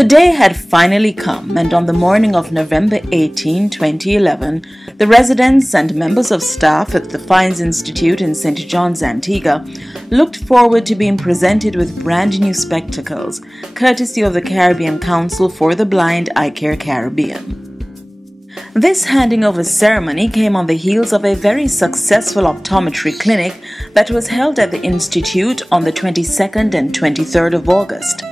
The day had finally come, and on the morning of November 18, 2011, the residents and members of staff at the Fiennes Institute in St. John's, Antigua, looked forward to being presented with brand new spectacles, courtesy of the Caribbean Council for the Blind Eye Care Caribbean. This handing over ceremony came on the heels of a very successful optometry clinic that was held at the Institute on the 22nd and 23rd of August.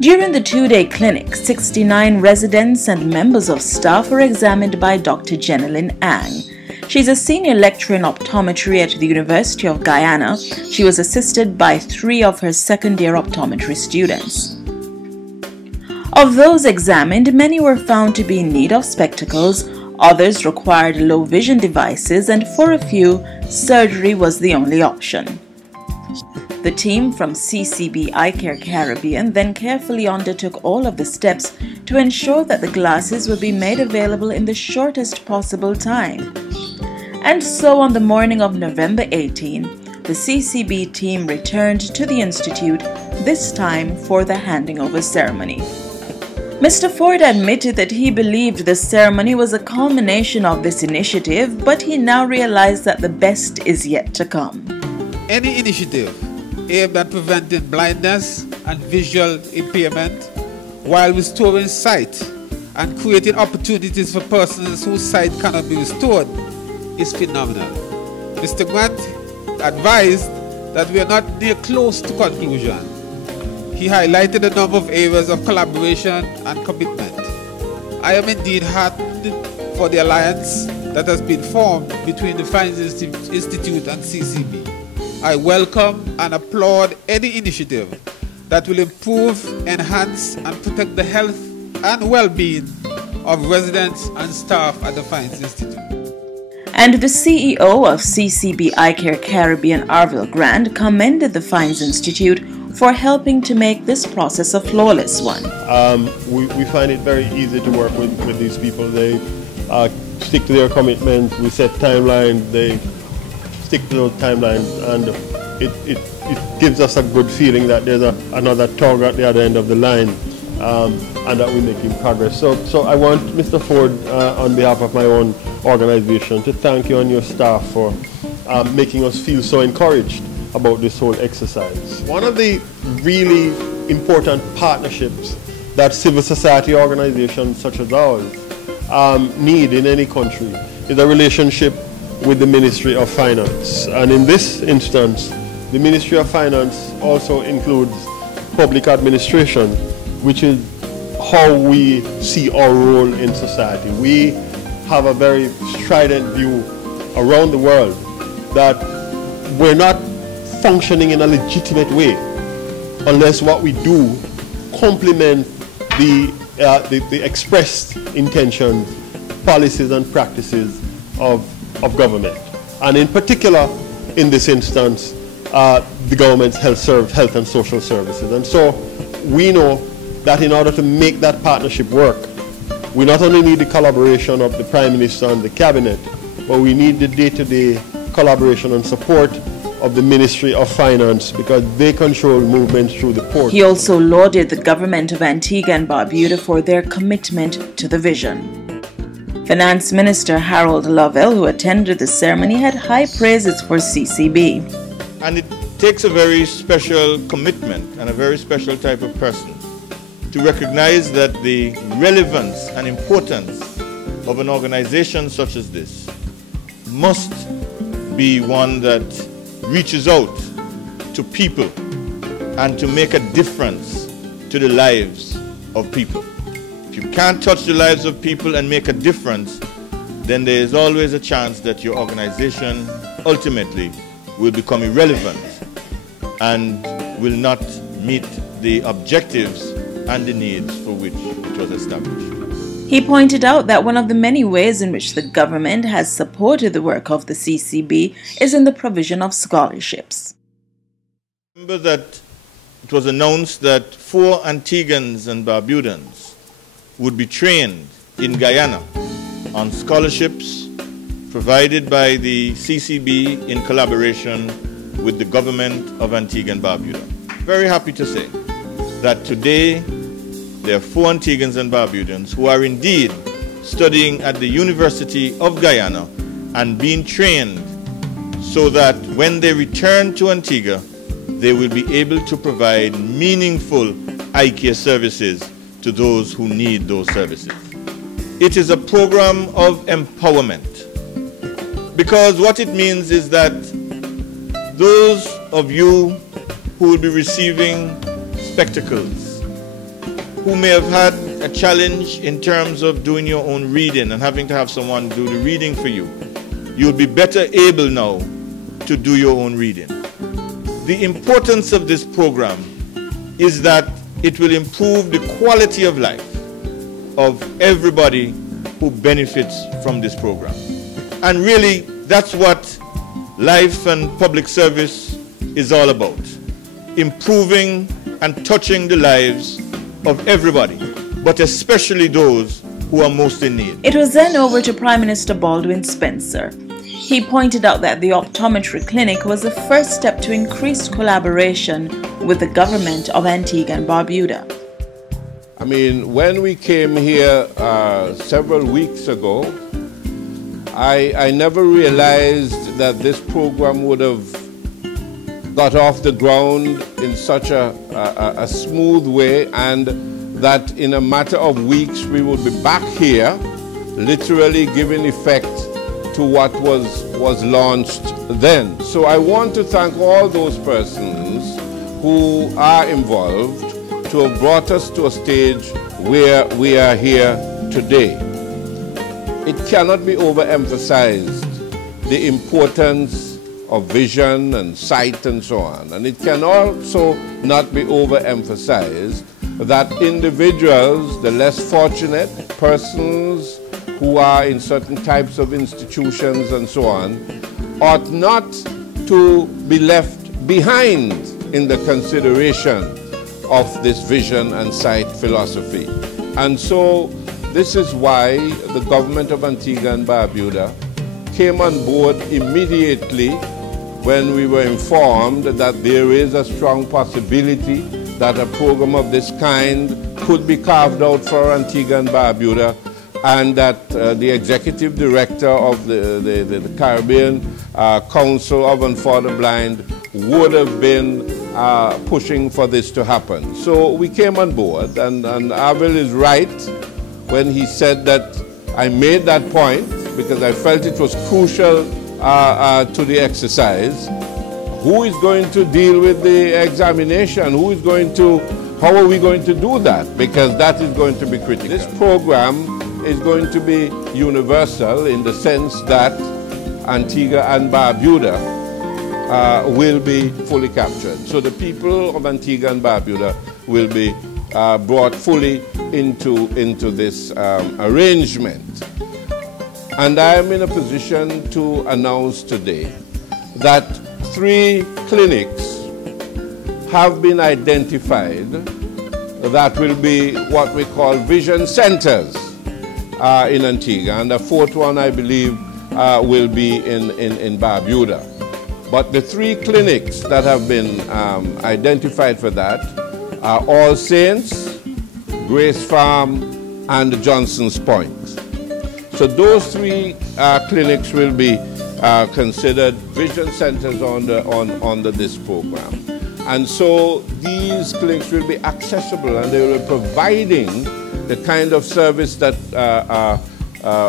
During the two-day clinic, 69 residents and members of staff were examined by Dr. Jenilyn Ang. She's a senior lecturer in optometry at the University of Guyana. She was assisted by 3 of her second-year optometry students. Of those examined, many were found to be in need of spectacles, others required low vision devices, and for a few, surgery was the only option. The team from CCB Eye Care Caribbean then carefully undertook all of the steps to ensure that the glasses would be made available in the shortest possible time. And so on the morning of November 18, the CCB team returned to the Institute, this time for the handing over ceremony. Mr. Ford admitted that he believed the ceremony was a culmination of this initiative, but he now realized that the best is yet to come. Any initiative aimed at preventing blindness and visual impairment while restoring sight and creating opportunities for persons whose sight cannot be restored is phenomenal. Mr. Grant advised that we are not near close to conclusion. He highlighted a number of areas of collaboration and commitment. I am indeed heartened for the alliance that has been formed between the Fiennes Institute and CCB. I welcome and applaud any initiative that will improve, enhance, and protect the health and well-being of residents and staff at the Fiennes Institute. And the CEO of CCB Eye Care Caribbean, Arville Grant, commended the Fiennes Institute for helping to make this process a flawless one. We find it very easy to work with these people. They stick to their commitments. We set timelines. They stick to those timelines, and it gives us a good feeling that there's another tug at the other end of the line, and that we're making progress. So I want Mr. Ford, on behalf of my own organization, to thank you and your staff for making us feel so encouraged about this whole exercise. One of the really important partnerships that civil society organizations such as ours need in any country is a relationship with the Ministry of Finance. And in this instance, the Ministry of Finance also includes public administration, which is how we see our role in society. We have a very strident view around the world that we're not functioning in a legitimate way unless what we do complement the expressed intentions, policies and practices of government. And in particular, in this instance, the government's health and social services. And so we know that in order to make that partnership work, we not only need the collaboration of the Prime Minister and the Cabinet, but we need the day-to-day collaboration and support of the Ministry of Finance, because they control movements through the port. He also lauded the government of Antigua and Barbuda for their commitment to the vision. Finance Minister Harold Lovell, who attended the ceremony, had high praises for CCB. And it takes a very special commitment and a very special type of person to recognize that the relevance and importance of an organization such as this must be one that reaches out to people and to make a difference to the lives of people. If you can't touch the lives of people and make a difference, then there is always a chance that your organization ultimately will become irrelevant and will not meet the objectives and the needs for which it was established. He pointed out that one of the many ways in which the government has supported the work of the CCB is in the provision of scholarships. Remember that it was announced that 4 Antiguans and Barbudans would be trained in Guyana on scholarships provided by the CCB in collaboration with the government of Antigua and Barbuda. Very happy to say that today there are 4 Antiguans and Barbudans who are indeed studying at the University of Guyana and being trained so that when they return to Antigua, they will be able to provide meaningful eye care services to those who need those services. It is a program of empowerment, because what it means is that those of you who will be receiving spectacles, who may have had a challenge in terms of doing your own reading and having to have someone do the reading for you, you'll be better able now to do your own reading. The importance of this program is that it will improve the quality of life of everybody who benefits from this program. And really, that's what life and public service is all about. Improving and touching the lives of everybody, but especially those who are most in need. It was then over to Prime Minister Baldwin Spencer. He pointed out that the optometry clinic was the first step to increased collaboration with the government of Antigua and Barbuda. I mean, when we came here several weeks ago, I never realized that this program would have got off the ground in such a smooth way, and that in a matter of weeks we would be back here, literally giving effect to what was launched then. So I want to thank all those persons who are involved to have brought us to a stage where we are here today. It cannot be overemphasized, the importance of vision and sight and so on. And it can also not be overemphasized that individuals, the less fortunate persons who are in certain types of institutions and so on, ought not to be left behind in the consideration of this vision and sight philosophy. And so this is why the government of Antigua and Barbuda came on board immediately when we were informed that there is a strong possibility that a program of this kind could be carved out for Antigua and Barbuda, and that the executive director of the Caribbean Council of and for the Blind would have been pushing for this to happen. So we came on board, and Abel is right when he said that I made that point because I felt it was crucial to the exercise. Who is going to deal with the examination? How are we going to do that? Because that is going to be critical. This program is going to be universal in the sense that Antigua and Barbuda will be fully captured. So the people of Antigua and Barbuda will be brought fully into this arrangement. And I am in a position to announce today that 3 clinics have been identified that will be what we call vision centers in Antigua, and the 4th one, I believe, will be in Barbuda. But the 3 clinics that have been identified for that are All Saints, Grace Farm, and Johnson's Point. So those 3 clinics will be considered vision centers under this program. And so these clinics will be accessible, and they will be providing the kind of service that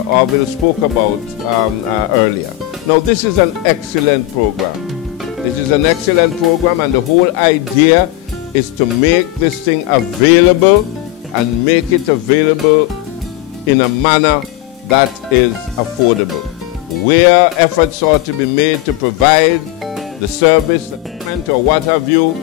Orville spoke about earlier. Now, this is an excellent program. This is an excellent program, and the whole idea is to make this thing available and make it available in a manner that is affordable. Where efforts ought to be made to provide the service or what have you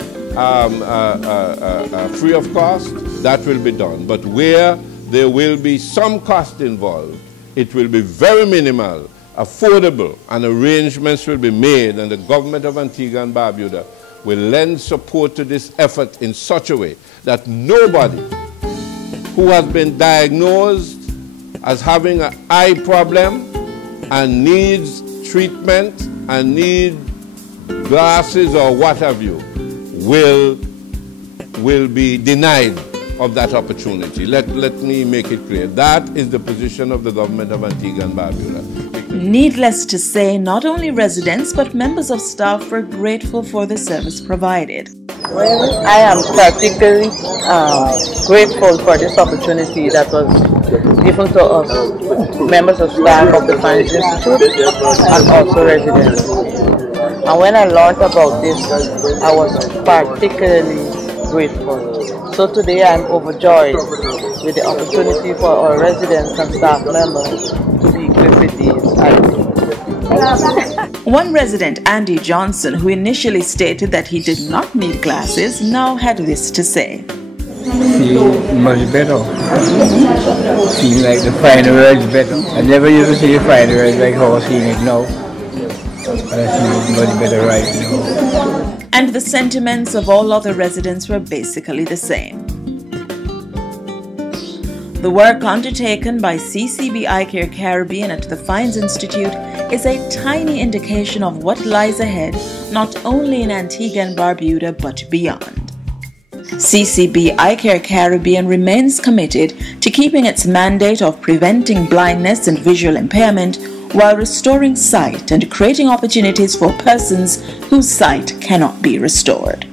free of cost, that will be done. But where there will be some cost involved, it will be very minimal, affordable, and arrangements will be made, and the government of Antigua and Barbuda will lend support to this effort in such a way that nobody who has been diagnosed as having an eye problem and needs treatment and needs glasses or what have you will will be denied of that opportunity. Let me make it clear. That is the position of the government of Antigua and Barbuda. Needless to say, not only residents but members of staff were grateful for the service provided. Well, I am particularly grateful for this opportunity that was given to us, members of staff of the Fiennes Institute and also residents. And when I learned about this, I was particularly grateful. So today I'm overjoyed with the opportunity for our residents and staff members to be equipped with these items. One resident, Andy Johnson, who initially stated that he did not need glasses, now had this to say. See much better. See like the fine words better. I never used to see the fine words like how I'm seeing it now. But I see it much better right now. And the sentiments of all other residents were basically the same. The work undertaken by CCB Eye Care Caribbean at the Fiennes Institute is a tiny indication of what lies ahead, not only in Antigua and Barbuda but beyond. CCB Eye Care Caribbean remains committed to keeping its mandate of preventing blindness and visual impairment while restoring sight and creating opportunities for persons whose sight cannot be restored.